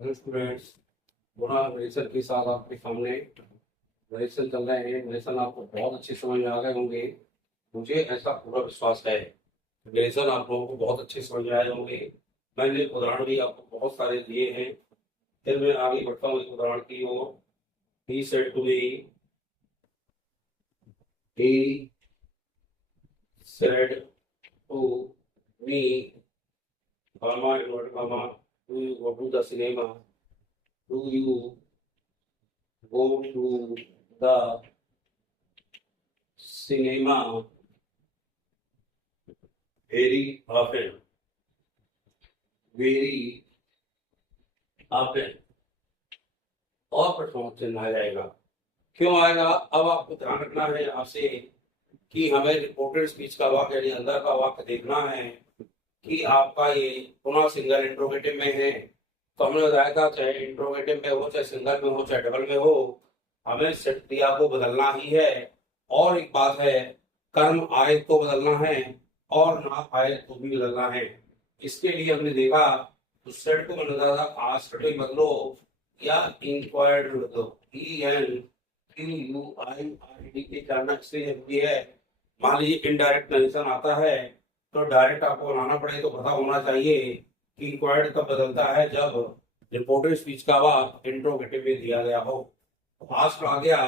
Hello students, गुणा rehearsal के साथ आपके सामने रिहर्सल चल रहे हैं। रिहर्सल आपको बहुत अच्छे समझ में आ गए होंगे, मुझे ऐसा पूरा विश्वास है। रिहर्सल आप लोगों को बहुत अच्छे समझ में आए होंगे। मैंने उदाहरण भी आपको बहुत सारे दिए हैं। फिर मैं आगे बढ़ता हूँ इस उदाहरण की ओर। He said to me, he said to me, comma invert comma, do you go to the cinema, do you go to the cinema very often, very often। और प्रश्न चिन्ह आ जाएगा। क्यों आएगा? अब आपको ध्यान रखना है यहाँ से कि हमें रिपोर्टेड स्पीच का वाक्य यानी अंदर का वाक्य देखना है कि आपका ये पुनः सिंगल इंट्रोगेटिव में है। तो हमने बताया था चाहे इंट्रोगेटिव में हो, चाहे सिंगल में हो, चाहे डबल में हो, हमें सेट क्रिया को बदलना ही है। और एक बात है, कर्म आए तो बदलना है और ना आए तो भी बदलना है। इसके लिए हमने देखा तो सेट को बदला था आस्क्ड में बदलो या इंक्वायर्ड में बदलो। ENQUIRD के जानना इसलिए जरूरी है। मान लीजिए इनडायरेक्ट नरेशन आता है तो डायरेक्ट आपको बनाना पड़े तो पता होना चाहिए कि इंक्वायर्ड कब बदलता है, जब रिपोर्टेड स्पीच का वाक्य इंट्रोगेटिव में दिया गया हो। आस्क्ड आ गया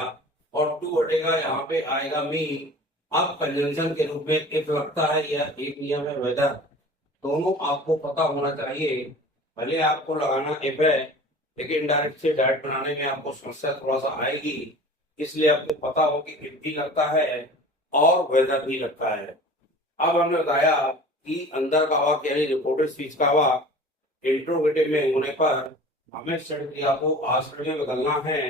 और टू हटेगा, यहाँ पे आएगा मी। अब कंजंक्शन के रूप में इफ लगता है या एक नियम है वेदर, दोनों आपको पता होना चाहिए। भले आपको लगाना इफ है लेकिन डायरेक्ट से डायरेक्ट बनाने में आपको समस्या थोड़ा सा आएगी, इसलिए आपको पता हो कि इफ भी लगता है और वेदर भी लगता है। अब हमने बताया कि अंदर का वाक्य यानी रिपोर्टेड स्पीच का वाक्य इंट्रोगेटिव में होने पर हमें सेट क्रिया को आस्क्ड में बदलना है।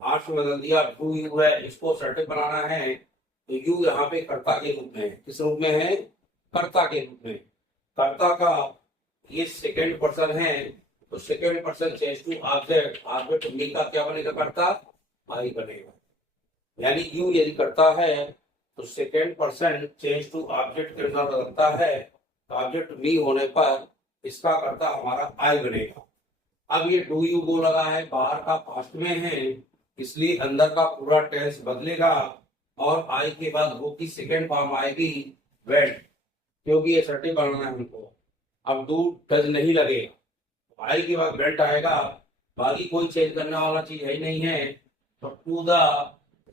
आस्क्ड में बदल दिया, टू यू है, इसको सर्टिव बनाना है तो यू यहाँ पे कर्ता के रूप में है। किस रूप में है? कर्ता के रूप में। कर्ता का ये सेकंड पर्सन है तो second person change to object, object me का क्या बनेगा? कर्ता आई बनेगा। यानी यू यदि करता है तो second person change to object के अनुसार बदलता है, तो ऑब्जेक्ट मी होने पर इसका कर्ता हमारा आई बनेगा। अब ये डू यू गो लगा है, बाहर का पास्ट में है, इसलिए अंदर का पूरा टेंस बदलेगा और आई के बाद वो की सेकेंड फॉर्म आएगी वेंट, क्योंकि ये सर्टिव बनाना है हमको। अब डू डज नहीं लगेगा, आई के बाद वेंट आएगा, बाकी कोई चेंज करने वाला चीज है ही नहीं है। तो टू द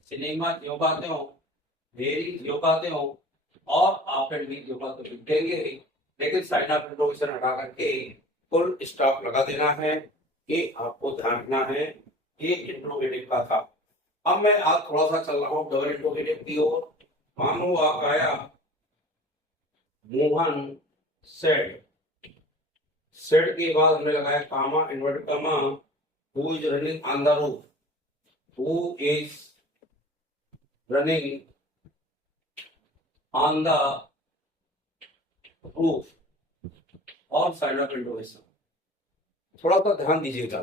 सिनेमा जो पाते हो, वेरी जो पाते हो और आफ्टर भी जो पाते हो लिखेंगे, लेकिन साइन ऑफ इंट्रोगेशन हटा करके फुल स्टॉप लगा देना है। ये आपको ध्यान रखना है। ये इंट्रोगेटिव का था। अब मैं आज थोड़ा सा चल रहा हूँ डबल इंट्रोगेटिव की ओर। मानो आप आया, मोहन सेड, सेड के बाद हमने लगाया comma invert comma, who is running on the roof, who is running on the roof और साइड ऑफ इंट्रोगेशन। थोड़ा सा ध्यान दीजिएगा।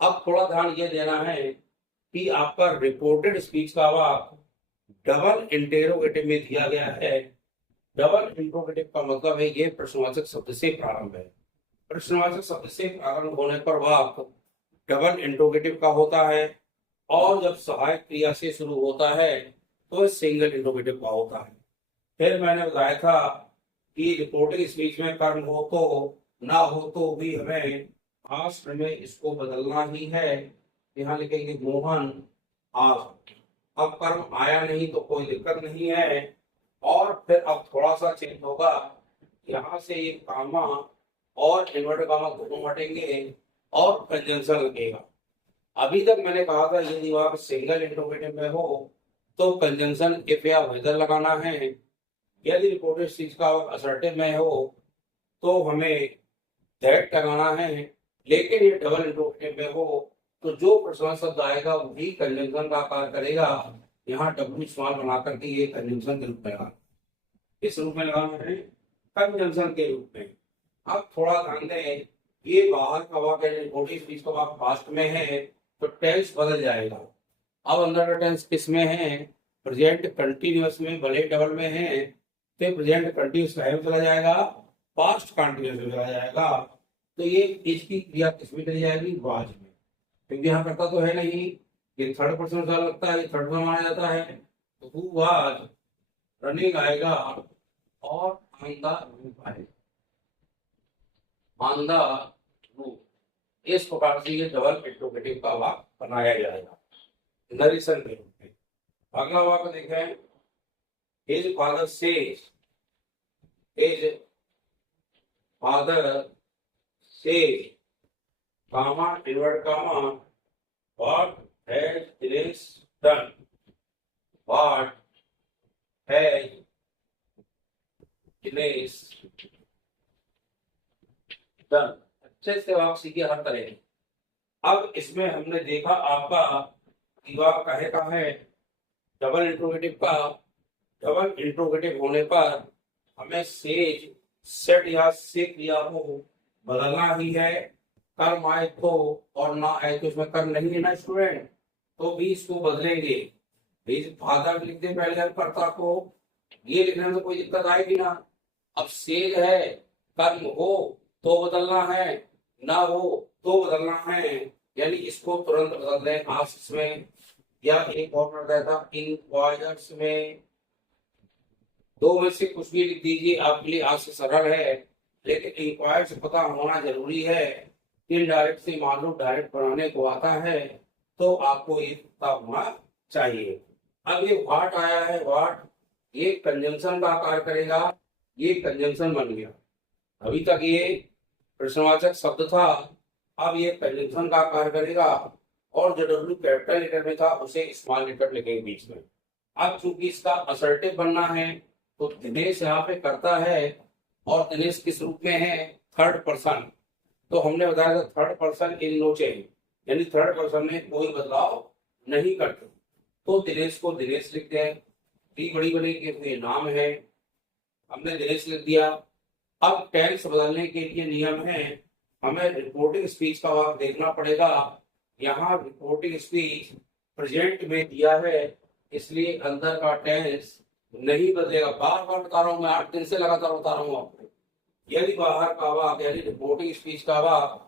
अब थोड़ा ध्यान ये देना है कि आपका रिपोर्टेड स्पीच का वाक्य डबल इंटेरोगेटिव में दिया गया है। डबल इंट्रोगेटिव का मतलब है ये प्रश्नवाचक शब्द से प्रारंभ है। प्रश्नवाचक शब्द से प्रारंभ होने पर वाक्य डबल इंट्रोगेटिव का होता है और जब सहायक क्रिया से शुरू होता है तो सिंगल इंट्रोगेटिव का होता है। फिर मैंने बताया था कि रिपोर्टिंग स्पीच में कर्म हो तो ना हो तो भी हमें आस्क्ड में इसको बदलना ही है। यहाँ लिखेंगे मोहन आस्क्ड। अब कर्म आया नहीं तो कोई दिक्कत नहीं है और फिर अब थोड़ा सा चेंज होगा, यहाँ से ये कामा और इन्वर्ट कामा दोनों हटेंगे और कंजंक्शन लगेगा। अभी तक मैंने कहा था यदि आप सिंगल इंट्रोगेटिव में हो तो कंजंक्शन इफ या वेदर लगाना है। यदि रिपोर्टेड स्पीच का असर्टिव में हो तो हमें दैट लगाना है। लेकिन ये डबल इंट्रोगेटिव में हो तो जो प्रश्न शब्द आएगा वही कंजंक्शन का कार्य करेगा। यहाँ डब्ल्यू स्मॉल बना करके ये कंजंक्शन के रूप में लगाना, इस रूप में लगाना है कंजंक्शन के रूप में। अब थोड़ा ध्यान दें, ये बाहर का वाक्य रिपोर्टेड स्पीच का वाक्य पास्ट में है तो टेंस बदल जाएगा। अब अंदर का टेंस किस में है? प्रेजेंट कंटिन्यूअस में, भले डबल में है तो प्रेजेंट कंटिन्यूअस में चला जाएगा, पास्ट कंटिन्यूअस में चला जाएगा। तो ये इसकी क्रिया किसमें चली जाएगी, वाज में, क्योंकि यहाँ करता तो है नहीं, ये थर्ड पर्सन का लगता है, ये थर्ड में माना जाता है, तो हु वाज रनिंग आएगा और ऑन द रूफ आएगा, ऑन द रूफ। इस प्रकार से ये डबल इंट्रोगेटिव का वाक्य बनाया जाएगा नरेशन के रूप में। अगला वाक्य देखें, his father says, his father says comma inverted comma what has Dinesh done, what has Dinesh done. अच्छे से वाक्य सीखिए हर तरह। अब इसमें हमने देखा आपका वाक्य कहे का है डबल इंट्रोगेटिव का, डबल इंट्रोगेटिव होने पर हमें सेज सेट या से क्रिया को बदलना ही है। कर्म आए तो और ना आए तो इसमें कर्म नहीं है ना स्टूडेंट, तो भी इसको बदलेंगे। फादर लिख दे पहले हम कर्ता को, ये लिखने में तो कोई दिक्कत आएगी ना। अब सेज है, कर्म हो तो बदलना है, ना हो तो बदलना है, यानी इसको तुरंत बदल दें आस्क्स में, या एक और पढ़ता था इंक्वायर्स में। दो में से कुछ भी लिख दीजिए, आपके लिए आज से सरल है, लेकिन इंक्वायर से पता होना जरूरी है। इनडायरेक्ट से मान लो डायरेक्ट बनाने को आता है, तो आपको ये पता होना चाहिए। अब ये व्हाट आया है, व्हाट ये कंजंक्शन का आकार करेगा, ये कंजंक्शन बन गया। अभी तक ये प्रश्नवाचक शब्द था, अब ये कंजंक्शन का आकार करेगा, और जो डब्ल्यू कैपिटल लेटर में था उसे स्मॉल लेटर लिखेंगे बीच में। अब चूंकि इसका असर्टिव बनना है, तो दिनेश यहाँ पे करता है, और दिनेश किस रूप में है, थर्ड पर्सन। तो हमने बताया था third person in no change, यानी थर्ड पर्सन में कोई बदलाव नहीं करते। तो दिनेश को दिनेश लिखते हैं, टी बड़ी बनेगी तो ये नाम है, हमने दिनेश लिख दिया। अब टेंस बदलने के लिए नियम है, हमें रिपोर्टिंग स्पीच का वाक्य देखना पड़ेगा। यहाँ रिपोर्टिंग स्पीच प्रेजेंट में दिया है, इसलिए अंदर का टेंस नहीं बदलेगा। बार बार बता रहा हूँ मैं, 8 दिन से लगातार बता रहा हूँ आपको। यदि बाहर का वाक्य यानी रिपोर्टिंग स्पीच का वाक्य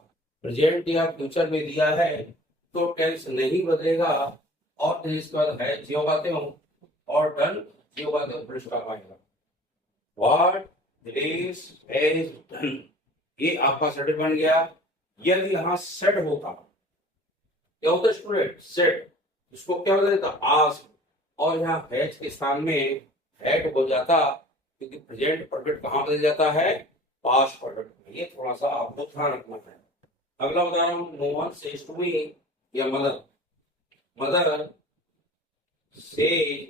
प्रेजेंट या फ्यूचर में दिया है, तो टेंस नहीं बदलेगा, और इसके बाद है जियो बातें हूँ, और डन जियो बातें पृष्ठ आएगा। व्हाट दिनेश हैज डन, ये आपका सेट बन गया। यदि यहाँ सेट होता, क्या होता स्टूडेंट, सेट, इसको क्या बदल देता, आस्क, और यहाँ हैज के स्थान में हैड हो जाता, क्योंकि प्रेजेंट परफेक्ट कहाँ बदल जाता है, पास्ट परफेक्ट में। ये थोड़ा सा आपको ध्यान रखना है। अगला बता रहा हूँ, no one says to me, या mother, mother says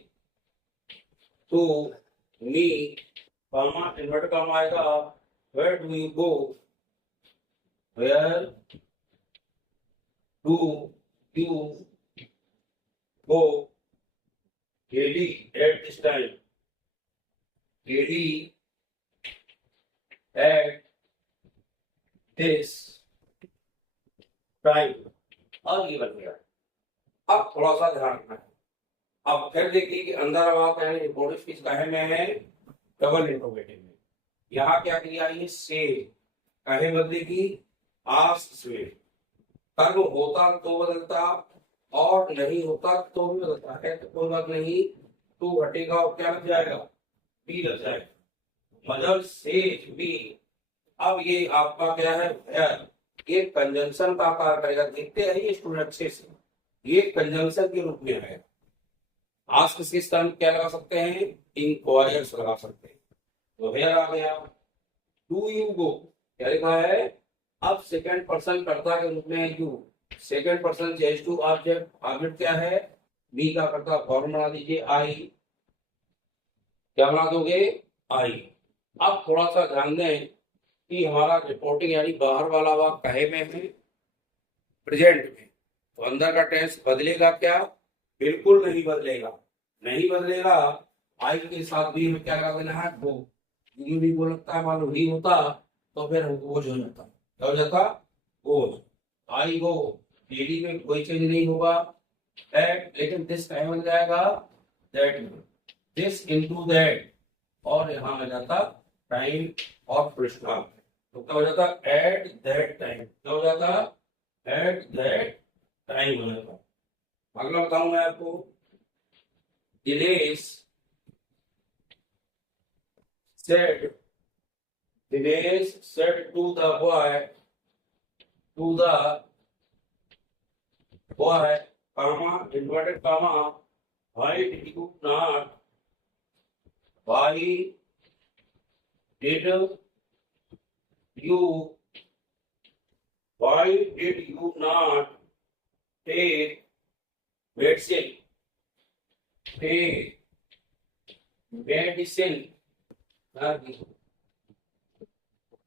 to me, comma invert comma आएगा, where do you go, where do you go daily at this time, daily at this time। अब ये बन गया। अब थोड़ा सा ध्यान रखना है। अब फिर देखिए कि अंदर वाक्य यानी रिपोर्टिंग स्पीच काहे में है, डबल इंट्रोगेटिव में। यहाँ क्या क्रिया है, से काहे बदलेगी, आस्क से। कर्म होता तो बदलता, और नहीं होता तो भी बदलता है, तो कोई बात नहीं, टू घटेगा और क्या लग जाएगा, बी लग जाएगा। Mother says B. अब ये आपका क्या है, ये कंजंक्शन का आकार करेगा। देखते हैं ये स्टूडेंट अच्छे से, ये कंजंक्शन के रूप में है। आस्क के स्थान क्या लगा सकते हैं, इंक्वायर्स लगा सकते हैं। तो हेयर आ गया। डू यू गो क्या लिखा है, अब सेकंड पर्सन कर्ता के रूप में you, second person change to object, object क्या है, बी का कर्ता, फॉर्म बना दीजिए आई, क्या बना दोगे, आई। अब थोड़ा सा ध्यान दें कि हमारा रिपोर्टिंग यानी बाहर वाला वाक्य कहे में है, प्रेजेंट में, तो अंदर का टेंस बदलेगा क्या, बिल्कुल नहीं बदलेगा। नहीं बदलेगा, आई के साथ भी में क्या लगा देना है, वो भी बोल लगता है, मान लो ही होता तो फिर बोझ हो जाता, क्या हो जाता, बोझ। आई गो, डेली में कोई चेंज नहीं होगा, दैट, लेकिन दिस टाइम बन जाएगा दैट, दिस इनटू दैट, और यहाँ आ जाता टाइम और पृष्ठभाग। तो क्या हो जाता, एट दैट टाइम, क्या हो जाता, एट दैट टाइम हो जाता। अगला बताऊं मैं आपको, Dinesh said, Dinesh said to the boy, to the boy, comma, inverted comma, why did you not, why did you, why did you not take medicine, take medicine,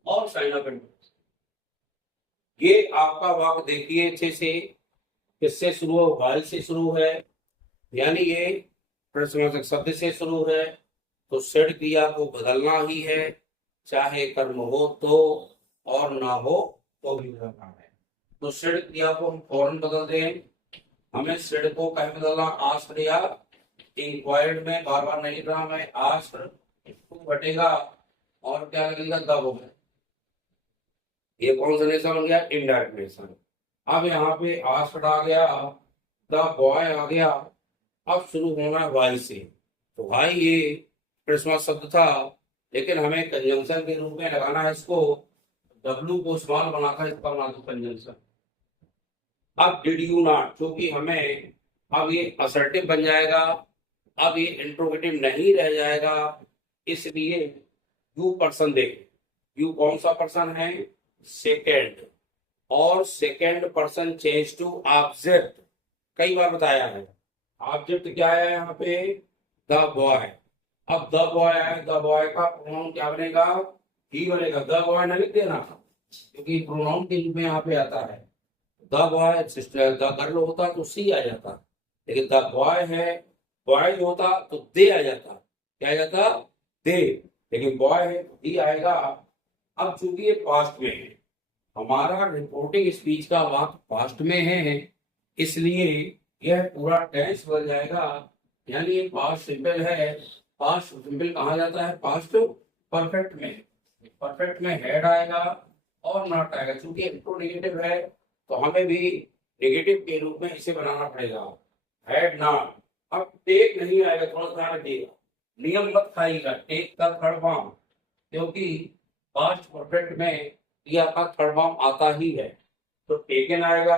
और साइन ऑफ इंटरेस्ट। ये आपका वाक्य देखिए अच्छे से, किससे शुरू है, वाइल से शुरू है, यानी ये प्रश्नवाचक शब्द से शुरू है, तो षड क्रिया को बदलना ही है, चाहे कर्म हो तो और ना हो तो भी बदलना है। तो षड क्रिया को हम फौरन बदल दें। हमें षड को कहीं बदलना, आस्क्ड या इंक्वायर्ड में, बार बार नहीं लिख रहा मैं, आस्क्ड घटेगा और क्या लगेगा, द होगा। ये कौन सा नेशन हो गया, इनडायरेक्ट नेशन। अब यहाँ पे आस्क्ड आ गया, द बॉय आ गया, अब शुरू होना है वाई से। तो वाई ये प्रश्न शब्द था, लेकिन हमें कंजंक्शन के रूप में लगाना है इसको, डब्ल्यू को स्मॉल बनाकर इसका बना दो कंजंक्शन। अब डिड यू नॉट, क्योंकि हमें अब ये असर्टिव बन जाएगा, अब ये इंट्रोगेटिव नहीं रह जाएगा, इसलिए यू पर्सन दे। यू कौन सा पर्सन है, सेकेंड, और second person change to object, कई बार बताया है। ऑब्जेक्ट क्या है यहाँ पे, द बॉय। अब द बॉय है, द बॉय का प्रोनाउन क्या बनेगा, ही बनेगा। द बॉय न लिख देना, क्योंकि प्रोनाउन के रूप में यहाँ पे आता है। द बॉय, द गर्ल होता तो सी आ जाता, लेकिन द बॉय है, बॉय जो होता तो दे आ जाता, क्या आ जाता, दे, लेकिन बॉय है तो ही आएगा। अब चूंकि ये पास्ट में है, हमारा रिपोर्टिंग स्पीच का वाक्य पास्ट में है, इसलिए यह पूरा टेंस बन जाएगा, यानी ये पास्ट सिंपल है। पास्ट सिंपल कहा जाता है, पास्ट परफेक्ट में। परफेक्ट में हेड आएगा और नॉट आएगा, क्योंकि इंट्रोगेटिव है तो हमें भी नेगेटिव के रूप में इसे बनाना पड़ेगा, हेड नॉट। अब टेक नहीं आएगा, थोड़ा ध्यान रखिएगा, नियम मत खाइएगा टेक का थर्ड फॉर्म, क्योंकि पास्ट परफेक्ट में क्रिया का थर्ड फॉर्म आता ही है। तो टेकन आएगा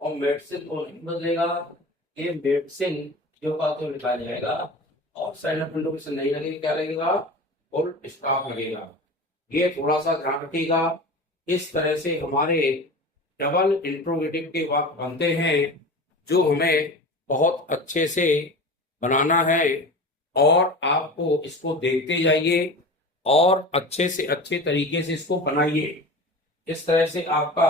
और मेडिसिन को नहीं बदलेगा, ये मेडिसिन जो का तो लिखा जाएगा, और साइलेंट इंट्रोगेशन नहीं लगेगा, क्या लगेगा, फुल स्टॉप लगेगा। ये थोड़ा सा ध्यान रखिएगा। इस तरह से हमारे डबल इंट्रोगेटिव के वाक्य बनते हैं, जो हमें बहुत अच्छे से बनाना है, और आपको इसको देखते जाइए और अच्छे से अच्छे तरीके से इसको बनाइए। इस तरह से आपका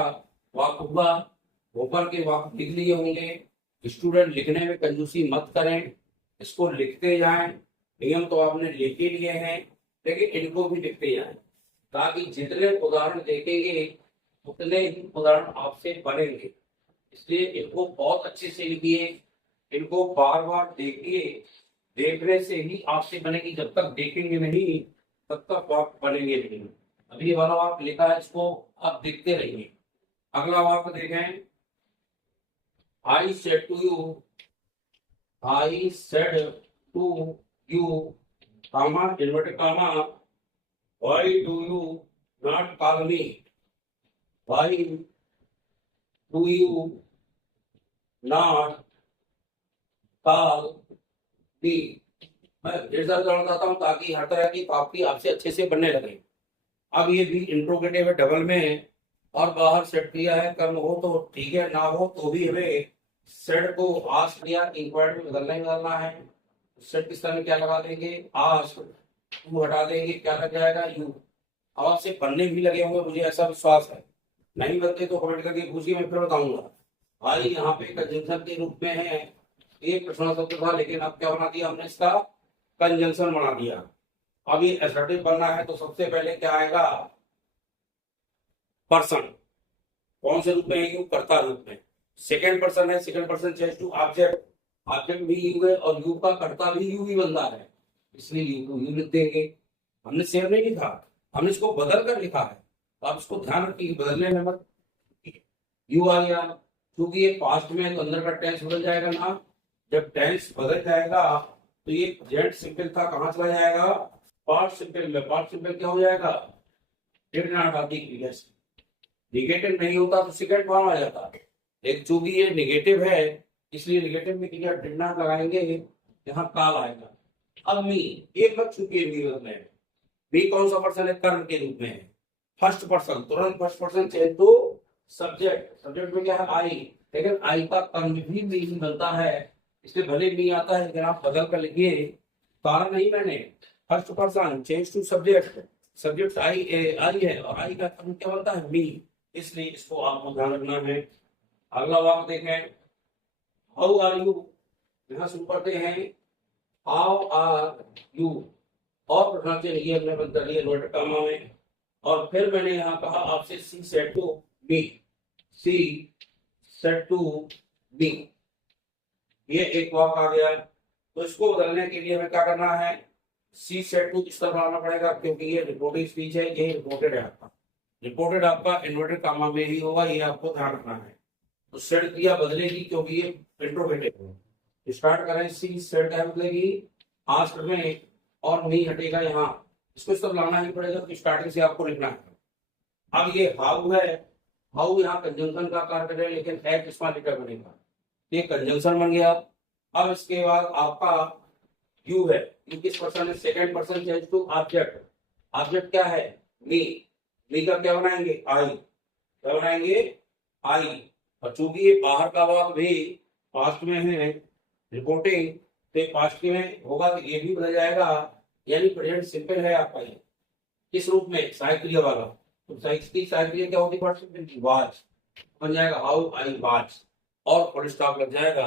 वाक्य हुआ। ऊपर के वाक्य लिख लिए होंगे। स्टूडेंट लिखने में कंजूसी मत करें, इसको लिखते जाएं। नियम तो आपने लिख ही लिए हैं, लेकिन इनको भी लिखते जाएं, ताकि जितने उदाहरण देखेंगे उतने ही उदाहरण आपसे बनेंगे। इसलिए इनको बहुत अच्छे से लिखिए, इनको बार बार देखिए, देखने से ही आपसे बनेगी, जब तक देखेंगे नहीं तब तक वाक्य बनेंगे नहीं। अभी वाला वाक्य लिखा है, इसको आप देखते रहिए। अगला वाक्य देखें, I said to you, I said to you, comma inverted comma, why do you not call me, why do you not call me. मैं जैसा चाहता हूँ ताकि हर तरह की पापी आपसे अच्छे से बनने लगे। अब ये भी इंट्रोगेटिव है, डबल में है, और बाहर सेट किया है, कर्म हो तो ठीक है, ना हो तो भी हमें सेट को आस्क किया इंक्वायर्ड में बदलना ही बदलना है। सेट किस तरह क्या लगा देंगे, आस्क, यू हटा देंगे, क्या लग जाएगा, यू। अब आपसे बनने भी लगे होंगे, मुझे ऐसा विश्वास है। नहीं बनते तो कमेंट करके पूछिए, मैं फिर बताऊंगा। भाई यहाँ पे कंजंक्शन के रूप में है, एक प्रश्न शब्द था, लेकिन अब क्या बना दिया हमने, इसका कंजंक्शन बना दिया। अब ये असर्टिव बनना है, तो सबसे पहले क्या आएगा, पर्सन। कौन से रूप में है, यू, कर्ता रूप में। सेकंड पर्सन है, second person change to object, object भी यू है और यू का कर्ता भी यू ही बनता है, इसलिए यू को यू लिख देंगे। हमने सेव नहीं लिखा, हमने इसको बदल कर लिखा है। तो आप इसको ध्यान रखिए, बदलने में मत। यू आ गया, क्योंकि ये पास्ट में है तो अंदर का टेंस बदल जाएगा ना। जब टेंस बदल जाएगा तो ये प्रेजेंट सिंपल था कहाँ चला जाएगा, पास्ट सिंपल में। पास्ट सिंपल क्या हो जाएगा, डिड नॉट आदि क्रिया से। निगेटिव नहीं होता तो सेकंड फॉर्म आ जाता। एक चूंकि ये निगेटिव है इसलिए निगेटिव में क्रिया डिड नॉट लगाएंगे, यहाँ काल आएगा। अब मी, ये मत चूंकि मी में मी कौन सा पर्सन है, कर्म के रूप में है, फर्स्ट पर्सन, तुरंत first person change to subject. Subject में क्या है, आई, लेकिन आई का कर्म भी मी ही बनता है, इसलिए भले मी आता है लेकिन आप बदल कर लिखिए, कारण नहीं मैंने, first person change to subject, subject I I है और आई का कर्म क्या बनता है, मी, इसलिए इसको आपको ध्यान रखना है। अगला वाक्य देखें, हाउ आर यू, यहाँ शुरू करते हैं हाउ आर यू, और प्रश्न के लिए हमने बंद कर लिया इन्वर्टेड कॉमा में, और फिर मैंने यहाँ कहा आपसे C said to B, C said to B, ये एक वाक्य आ गया। तो इसको बदलने के लिए हमें क्या करना है, सी सेड टू इस तरह बनाना पड़ेगा, क्योंकि ये रिपोर्टेड स्पीच है, ये रिपोर्टेड है आपका, रिपोर्टेड आपका इन्वर्टेड कॉमा में ही होगा, ये आपको ध्यान रखना है। तो सेड क्रिया बदलेगी क्योंकि ये इंट्रोगेटिव है। स्टार्ट करें, सी सेड क्या बदलेगी, आस्क्ड में, और नहीं हटेगा यहाँ, इसको इस तरह लाना ही पड़ेगा, तो स्टार्टिंग से आपको लिखना है। अब ये हाउ है, हाउ यहाँ कंजंक्शन का कार्य करें, लेकिन एक इसमें लेटर बनेगा, ये कंजंक्शन बन गया। अब इसके बाद आपका यू है, यू किस पर्सन है, second person change to object, object क्या है, मी, मी का क्या बनाएंगे, आई, क्या बनाएंगे, आई। और चूंकि ये बाहर का वाक भी पास्ट में है रिपोर्टिंग, तो पास्ट में होगा तो ये भी बदल जाएगा, यानी प्रेजेंट सिंपल है आपका ये, किस रूप में, सहायक क्रिया वाला। तो सहायक क्रिया क्या होती है, पास्ट सिंपल, वाच बन जाएगा, हाउ आई वाच, और फुल स्टॉप लग जाएगा,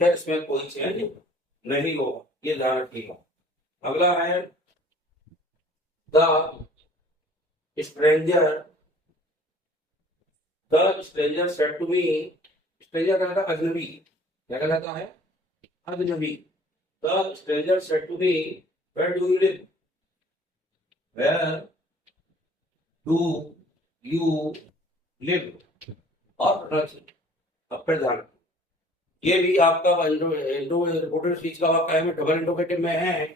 फिर इसमें कोई चेंज नहीं होगा, ये ध्यान रखिएगा। अगला है the stranger, the stranger said to me, stranger कहता है अजनबी, क्या कहलाता है, अजनबी। The stranger said to me, where do you live? Where do you live? और अब फिर ध्यान, ये भी आपका रिपोर्टेड स्पीच का वाक्य है, में डबल इंट्रोगेटिव में है,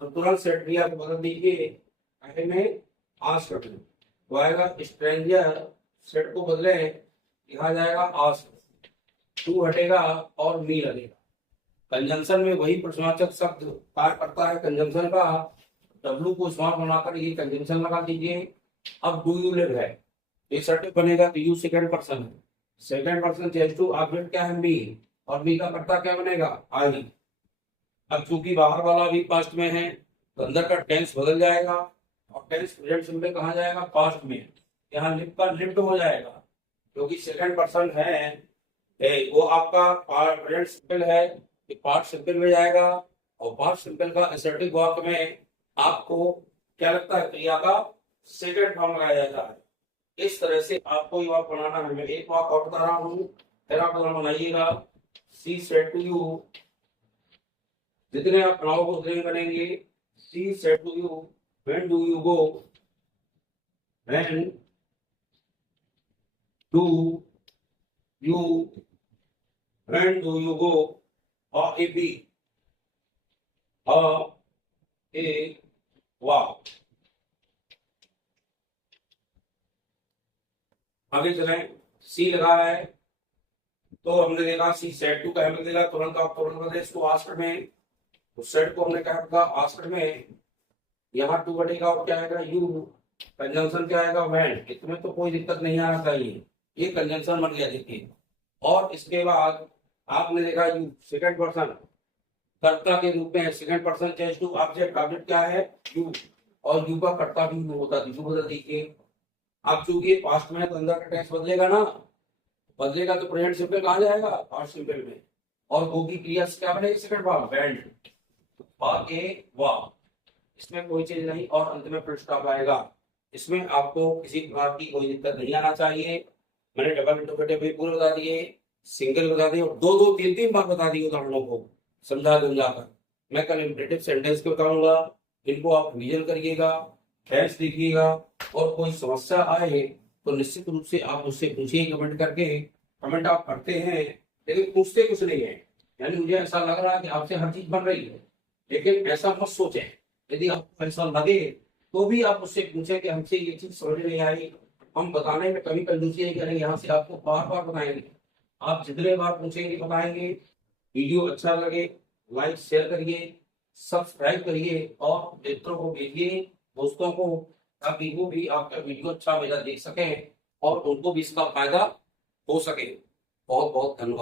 तो तुरंत सेट क्रिया को बदल दीजिए, ऐसे में आस्क कर तो आएगा, स्ट्रेंजर सेट को बदले लिखा जाएगा आस्क, टू हटेगा और मी लगेगा। कंजंक्शन में वही प्रश्नवाचक शब्द कार्य करता है कंजंक्शन का, डब्लू को स्मॉल बनाकर ये कंजंक्शन लगा दीजिए। अब डू यू लिव है, एक सर्टिफ बनेगा तो यू सेकंड पर्सन है, second person change to object क्या है, मी, और मी का कर्ता क्या बनेगा, आई। अब चूंकि बाहर वाला भी पास्ट में है तो अंदर का टेंस बदल जाएगा, और टेंस प्रेजेंट सिंपल कहाँ जाएगा, पास्ट में, यहाँ लिव का लिव्ड हो जाएगा, क्योंकि सेकंड पर्सन है वो आपका प्रेजेंट सिंपल है, पार्ट सिंपल में जाएगा, और पार्ट सिंपल का असर्टिव वाक्य में आपको क्या लगता है, क्रिया का सेकंड फॉर्म लगाया जाता है। इस तरह से आपको ये वाक्य बनाना है। मैं एक वाक्य और बता रहा हूँ, फिर आप दोनों बनाइएगा। सी सेड टू यू, जितने आप बनाओगे उतने बनेंगे। C said to you, when do you go, when do you, when do you go, और ए बी, ए वाक। आगे चलें, सी लगा है तो हमने देखा सी सेट टू का हमें देगा, तुरंत आप तुरंत बदले इसको आस्कर में, तो सेट को हमने कहा आस्कर में, यहाँ टू बढ़ेगा और क्या आएगा, यू, कंजंक्शन क्या आएगा, व्हेन, इसमें तो कोई दिक्कत नहीं आना चाहिए, ये कंजंक्शन बन गया देखिए। और इसके बाद आपने देखा यू सेकंड पर्सन कर्ता के रूप में, second person change to object, object क्या है, यू, और यू का कर्ता भी यू होता है, यू बदल दीजिए। अब चूंकि पास्ट में तो अंदर का टेंस बदलेगा ना, बदलेगा तो प्रेजेंट सिंपल कहाँ जाएगा, पास्ट सिंपल में, और गो की क्रिया से क्या बनेगी, सेकंड फॉर्म वेंट, वाह, इसमें कोई चीज नहीं, और अंत में फुल स्टॉप आएगा। इसमें आपको किसी प्रकार की कोई दिक्कत नहीं आना चाहिए। मैंने डबल इंटरप्रेटिव भी पूरे बता दिए, सिंगल बता दिए, और दो दो तीन तीन बार बता दिए उदाहरणों को समझा कर। मैं कल इंपरेटिव सेंटेंस को बताऊंगा, इनको आप रिवीजन करिएगा, खैर देखिएगा, और कोई समस्या आए तो निश्चित रूप से आप मुझसे पूछिए कमेंट करके। कमेंट आप करते हैं लेकिन पूछते कुछ नहीं है, यानी मुझे ऐसा लग रहा है कि आपसे हर चीज बन रही है, लेकिन ऐसा मत सोचें। यदि आपको ऐसा लगे तो भी आप मुझसे पूछें कि हमसे ये चीज समझ नहीं आई, हम बताने में कभी कंजूसी नहीं करेंगे, यहाँ से आपको बार बार बताएंगे। आप जितने बार पूछेंगे बताएंगे। वीडियो अच्छा लगे लाइक शेयर करिए, सब्सक्राइब करिए और मित्रों को भेजिए, दोस्तों को, ताकि वो भी आपका वीडियो अच्छा मेरा देख सकें और उनको भी इसका फायदा हो सके। बहुत बहुत धन्यवाद।